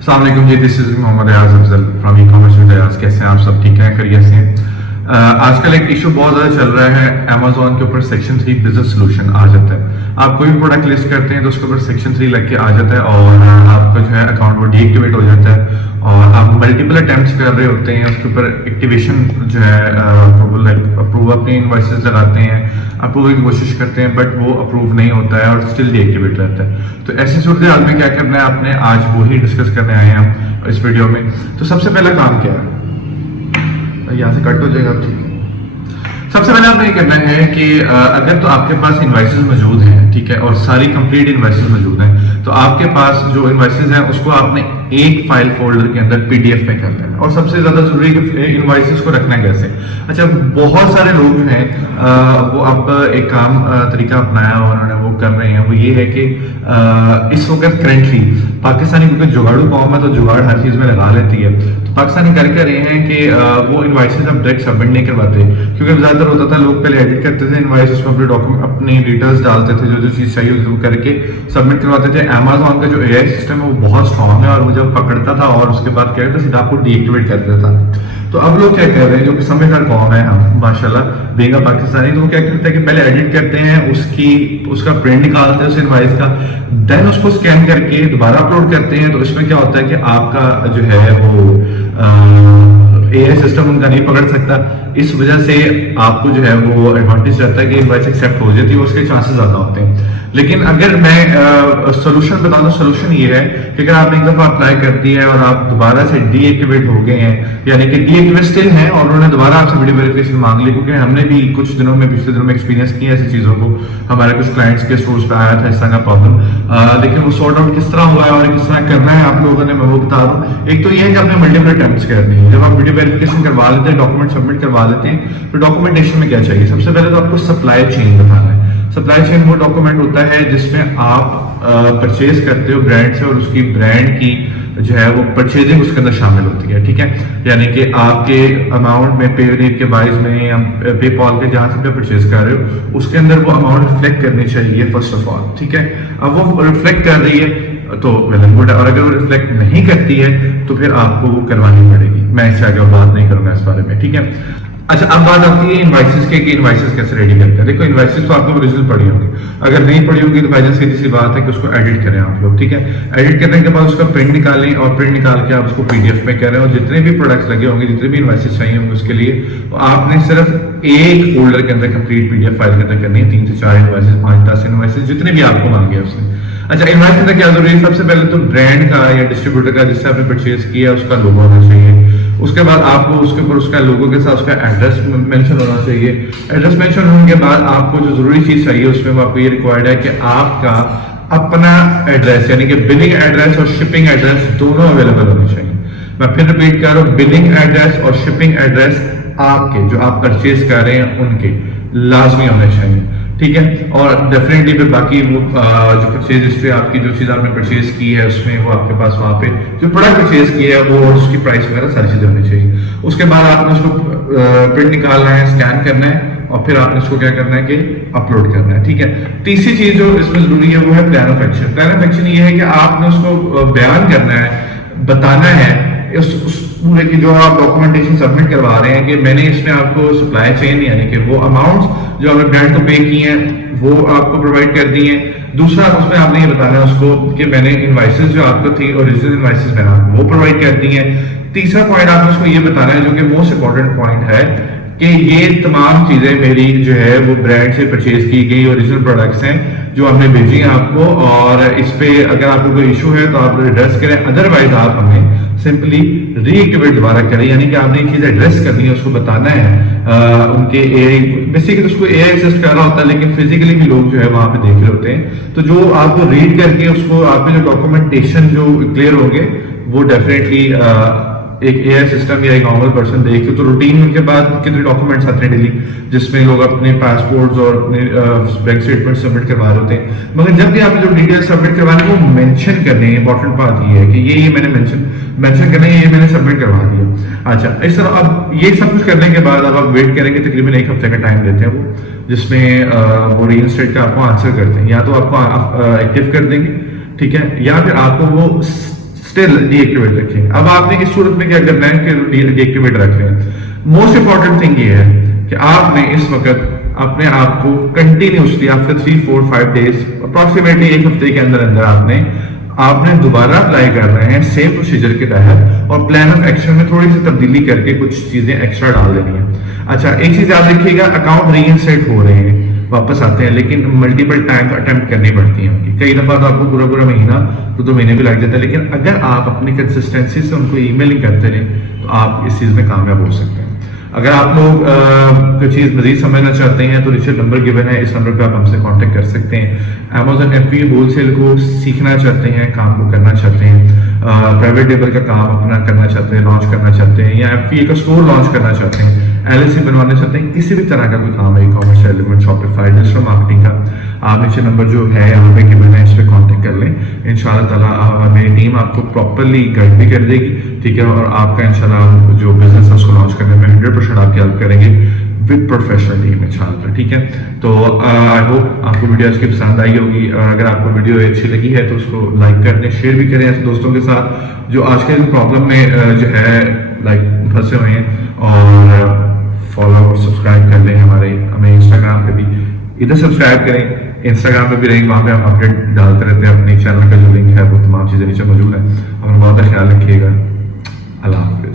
अस्सलाम वालेकुम जी, this is Mohammad Ayaz Afzal from e commerce with Ayaz. कैसे हैं आप सब? ठीक हैं, खैरियत से हैं? आजकल एक इशू बहुत ज़्यादा चल रहा है, अमेजोन के ऊपर सेक्शन 3 बिजनेस सोल्यूशन आ जाता है। आप कोई भी प्रोडक्ट लिस्ट करते हैं तो उसके ऊपर सेक्शन 3 लग के आ जाता है और आपका जो है अकाउंट वो डीएक्टिवेट हो जाता है और आप मल्टीपल अटैम्प्ट्स कर रहे होते हैं उसके ऊपर एक्टिवेशन जो है अप्रूव अपने इन्वाइसेस लगाते हैं, अप्रूवल की कोशिश करते हैं बट वो अप्रूव नहीं होता है और स्टिल डीएक्टिवेट रहता है। तो ऐसी सूरत हाल में क्या करना है आपने, आज वही डिस्कस करने आए हैं हम इस वीडियो में। तो सबसे पहला काम क्या है, यहाँ से कट हो जाएगा, ठीक है। सबसे पहले आपने ये करना है कि अगर तो आपके पास इनवाइसेस मौजूद हैं, ठीक है, और सारी कंप्लीट इनवाइसेस मौजूद हैं, तो आपके पास जो इनवाइसेस हैं उसको आपने एक फाइल फोल्डर के अंदर पीडीएफ में कर देना। और सबसे ज्यादा जरूरी है इनवाइसेस को रखना कैसे। अच्छा, बहुत सारे लोग जो हैं वो अब एक काम तरीका अपनाया और उन्होंने वो कर रहे हैं, वो ये है कि इस वक्त करेंटली पाकिस्तानी, क्योंकि जुगाड़ू कौम है तो जुगाड़ हर चीज में लगा लेती है, तो पाकिस्तानी कर रहे हैं कि वो इनवाइसेस अब डायरेक्ट सबमिट नहीं करवाते। क्योंकि ज्यादातर होता था लोग पहले एडिट करते थे इनवाइस, उसमें अपने डॉक्यूमेंट अपनी डिटेल्स डालते थे, जो जो चीज चाहिए वो करके सबमिट करवाते थे। अमेजोन का जो एआई सिस्टम है वो बहुत स्ट्रॉन्ग है और वो जब पकड़ता था और उसके बाद क्या करता सीधा आपको डीएक्टिवेट कर देता था। तो अब लोग क्या कर रहे हैं, जो कि समझदार कौम है हम माशाल्लाह बेगा पाकिस्तानी, तो वो क्या करते हैं कि पहले एडिट करते हैं, उसका प्रिंट निकालते हैं उस इनवाइस का, देन उसको स्कैन करके दोबारा अपलोड करते हैं। तो इसमें क्या होता है कि आपका जो है वो एआई सिस्टम उनका नहीं पकड़ सकता। इस वजह से आपको जो है वो एडवांटेज रहता है कि इनवाइस एक्सेप्ट हो जाती है, उसके चांसेस ज्यादा होते हैं। लेकिन अगर मैं सोल्यूशन बता दूं, सोल्यूशन ये है कि अगर आपने एक दफा अप्लाई कर दिया है और आप दोबारा से डीएक्टिवेट हो गए हैं, यानी कि डीएक्टिवेट स्टिल हैं और उन्होंने दोबारा आपसे वीडियो वेरिफिकेशन मांग ली, क्योंकि हमने भी कुछ दिनों में पिछले दिनों में एक्सपीरियंस किया ऐसी चीजों को, हमारे कुछ क्लाइंट्स के स्टोर्स पे आया था इस तरह का प्रॉब्लम। लेकिन वो सॉर्ट आउट किस तरह हुआ है और किस तरह करना है आप लोगों ने, मैं वो बता रहा हूँ। एक तो ये है कि आपने मल्टीपल अटेम्प्ट्स करनी है। जब आप वीडियो वेरिफिकेशन करवा लेते हैं, डॉक्यूमेंट सबमिट करवा लेते हैं, तो डॉक्यूमेंटेशन में क्या चाहिए, सबसे पहले तो आपको सप्लाई चेन बताना है। सप्लाई चेन वो डॉक्यूमेंट होता है जिसमें आप परचेज करते हो ब्रांड से और उसकी ब्रांड की जो है वो परचेजिंग उसके अंदर शामिल होती है, ठीक है। यानी कि आपके अमाउंट में पेरेट के वाइज में या पेपॉल के जहां से परचेज कर रहे हो उसके अंदर वो अमाउंट रिफ्लेक्ट करनी चाहिए फर्स्ट ऑफ ऑल, ठीक है। अब वो रिफ्लेक्ट कर रही है तो वेल एंड गुड है, और अगर वो रिफ्लेक्ट नहीं करती है तो फिर आपको वो करवानी पड़ेगी। मैं इससे आगे बात नहीं करूंगा इस बारे में, ठीक है। अच्छा, अब बात आती है इनवाइसेस के कि इनवाइसेस कैसे रेडी करते हैं। देखो, इनवाइसेस तो आपको ओरिजिनल पड़ी होंगी, अगर नहीं पड़ी होगी तो भाईजान सीधी सी बात है कि उसको एडिट करें आप लोग, ठीक है। एडिट करने के बाद उसका प्रिंट निकालें और प्रिंट निकाल के आप उसको पीडीएफ में करें, और जितने भी प्रोडक्ट्स लगे होंगे, जितने भी इनवाइसेस चाहिए होंगे उसके लिए, तो आपने सिर्फ एक फोल्डर के अंदर कंप्लीट पीडीएफ फाइल के अंदर करनी है। 3 से 4 इनवाइसेस, 5-10 इनवाइसेस, जितने भी आपको मांगे उसने। अच्छा, इनवाइस के अंदर क्या जरूरी है, सबसे पहले तो ब्रांड का या डिस्ट्रीब्यूटर का जिससे आपने परचेज किया उसका लोगो होना चाहिए। उसके बाद आपको उसके ऊपर उसका लोगो के साथ उसका एड्रेस मेंशन होना चाहिए। एड्रेस मेंशन होने के बाद आपको जो जरूरी चीज चाहिए उसमें वो आपको ये रिक्वायर्ड है कि आपका अपना एड्रेस, यानी कि बिलिंग एड्रेस और शिपिंग एड्रेस दोनों अवेलेबल होने चाहिए। मैं फिर रिपीट कर रहा हूँ, बिलिंग एड्रेस और शिपिंग एड्रेस आपके जो आप परचेज कर रहे हैं उनके लाजमी होने चाहिए, ठीक है। और डेफिनेटली फिर बाकी वो जो परचेज हिस्ट्री आपकी, जो चीज आपने परचेज की है उसमें वो आपके पास वहां पे जो प्रोडक्ट परचेज किया है वो उसकी प्राइस वगैरह सारी चीजें होनी चाहिए। उसके बाद आपने उसको प्रिंट निकालना है, स्कैन करना है और फिर आपने उसको क्या करना है कि अपलोड करना है, ठीक है। तीसरी चीज जो इसमें जरूरी है वो है plan of action. Plan of action ये है कि आपने उसको बयान करना है, बताना है उस पूरे की जो आप डॉक्यूमेंटेशन सबमिट करवा रहे हैं कि मैंने इसमें आपको सप्लाई चेन यानी कि वो अमाउंट्स जो आपने ब्रांड को पे किए हैं वो आपको प्रोवाइड कर दी है। दूसरा, उसमें आपने ये बताना है उसको कि मैंने इनवाइसेस जो आपको थी ओरिजिनल इनवाइसेस मैंने आपको वो प्रोवाइड कर दी है। तीसरा पॉइंट आपने उसको ये बताना है, जो कि मोस्ट इंपॉर्टेंट पॉइंट है, कि ये तमाम चीजें मेरी जो है वो ब्रांड से परचेज की गई ओरिजिनल प्रोडक्ट्स हैं जो हमने भेजी हैं आपको, और इस पे अगर आपको कोई इशू है तो आप एड्रेस करें, अदरवाइज आप हमें सिंपली रीएक्टिवेट दोबारा करें। यानी कि आपने एक चीज एड्रेस करनी है, उसको बताना है उनके एआई, बेसिकली उसको एआई असिस्ट कर रहा होता है लेकिन फिजिकली भी लोग जो है वहां पे देख रहे होते हैं। तो जो आपको रीड करके उसको आपके जो डॉक्यूमेंटेशन जो क्लियर होंगे वो डेफिनेटली एक एआई सिस्टम या एक नॉर्मल पर्सन देखे तो रूटीन उनके बाद कितने डॉक्यूमेंट्स आते हैं डेली, जिसमें लोग अपने पासपोर्ट्स और अपने बैंक स्टेटमेंट सबमिट करवा रहे होते हैं। मगर जब भी आपने जो डिटेल्स सबमिट करवाने वो मेंशन करने हैं। इंपॉर्टेंट बात ये है कि ये मैंने मेंशन करना है, ये मैंने सबमिट करवा दिया। अच्छा, इस तरह अब ये सब कुछ करने के बाद अब आप वेट करेंगे, तकरीबन 1 हफ्ते का टाइम देते हैं वो, जिसमें वो रीइंस्टेट का आपको आंसर करते हैं, या तो आपको एक्टिव कर देंगे, ठीक है, या फिर आपको वो स्टिल डीएक्टिवेट रखें। अब आपने इस सूरत में क्या करना है कि डीएक्टिवेट रख रहे हैं। मोस्ट इंपॉर्टेंट थिंग ये है कि आपने इस वक्त अपने आप को कंटिन्यूसली आफ्टर 3-4-5 डेज अप्रोक्सीमेटली एक हफ्ते के अंदर अंदर आपने दोबारा अप्लाई कर रहे हैं सेम प्रोसीजर के तहत, और प्लान ऑफ एक्शन में थोड़ी सी तब्दीली करके कुछ चीजें एक्स्ट्रा डाल देनी है। अच्छा, एक चीज याद रखिएगा, अकाउंट रीइंस्टेट हो रहे हैं, वापस आते हैं, लेकिन मल्टीपल टाइम्स अटेम्प्ट करनी पड़ती है उनकी। कई दफा तो आपको पूरा पूरा महीना, 2 महीने भी लग जाते हैं, लेकिन अगर आप अपनी कंसिस्टेंसी से उनको ईमेलिंग करते रहे तो आप इस चीज में कामयाब हो सकते हैं। अगर आप लोग कोई चीज मजीद समझना चाहते हैं तो नीचे नंबर गिवन है, इस नंबर पे आप हमसे कांटेक्ट कर सकते हैं। अमेज़न FBA होलसेल को सीखना चाहते हैं, काम को करना चाहते हैं, प्राइवेट लेबल का काम अपना करना चाहते हैं, लॉन्च करना चाहते हैं, या FBA का स्टोर लॉन्च करना चाहते हैं, LLC बनवाना चाहते हैं, किसी भी तरह का कोई काम है e-commerce, element, Shopify, digital marketing का, आप नीचे नंबर जो है यहाँ पे गिवन है, इस पे कांटेक्ट कर लें। इंशाल्लाह ताला मेरी टीम आपको प्रॉपरली गाइड भी कर देगी, ठीक है, और आपका इंशाल्लाह जो बिजनेस है उसको लॉन्च करने में 100% आपकी हेल्प करेंगे विद प्रोफेशनल टीम इंशाल्लाह, ठीक है। तो आई होप आपको वीडियो आज की पसंद आई होगी, और अगर आपको वीडियो अच्छी लगी है तो उसको लाइक कर दें, शेयर भी करें ऐसे दोस्तों के साथ जो आज के प्रॉब्लम में जो है लाइक फंसे हुए हैं, और फॉलो और सब्सक्राइब कर लें हमें इंस्टाग्राम पे भी, इधर सब्सक्राइब करें, इंस्टाग्राम पे भी रहेंगे, वहाँ पे हम अपडेट डालते रहते हैं, अपने चैनल का जो लिंक है वो तमाम चीज़ें नीचे मौजूद है। अपना बहुत ख्याल रखिएगा, अल्लाह हाफिज़।